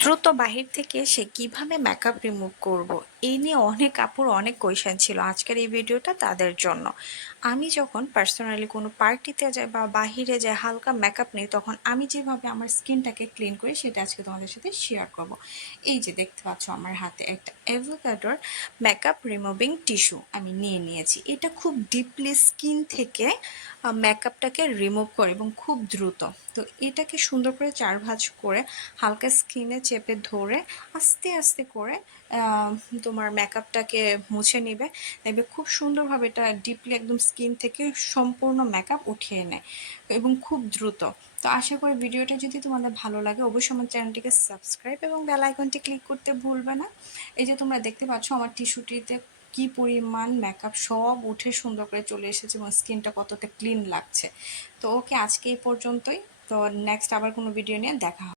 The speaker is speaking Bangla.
দ্রুত বাহির থেকে এসে কিভাবে মেকআপ রিমুভ করব, এই নিয়ে অনেক আপুর অনেক কোয়েশ্চেন ছিল। আজকের এই ভিডিওটা তাদের জন্য। আমি যখন পার্সোনালি কোনো পার্টিতে যাই বা বাহিরে যাই হালকা মেকআপ নিই, তখন আমি যেভাবে আমার স্কিনটাকে ক্লিন করি সেটা আজকে তোমাদের সাথে শেয়ার করব। এই যে দেখতে পাচ্ছ আমার হাতে একটা অ্যাভোকাডোর মেকআপ রিমুভিং টিস্যু আমি নিয়ে নিয়েছি। এটা খুব ডিপলি স্কিন থেকে মেকআপটাকে রিমুভ করে এবং খুব দ্রুত। তো এটাকে সুন্দর করে চার ভাঁজ করে হালকা স্কিনে চেপে ধরে আস্তে আস্তে করে তোমার মেকআপটাকে মুছে নেবে। দেখবে খুব সুন্দরভাবে এটা ডিপলি একদম স্কিন থেকে সম্পূর্ণ মেকআপ উঠিয়ে নেয় এবং খুব দ্রুত। তো আশা করি ভিডিওটা যদি তোমাদের ভালো লাগে অবশ্যই আমার চ্যানেলটিকে সাবস্ক্রাইব এবং বেল আইকনটি ক্লিক করতে ভুলবে না। এই যে তোমরা দেখতে পাচ্ছ আমার টিস্যুটিতে কি পরিমাণ মেকআপ সব উঠে সুন্দর করে চলে এসেছে এবং স্কিনটা কতটা ক্লিন লাগছে। তো ওকে, আজকে এই পর্যন্তই। তো নেক্সট আবার কোনো ভিডিও নিয়ে দেখা হবে।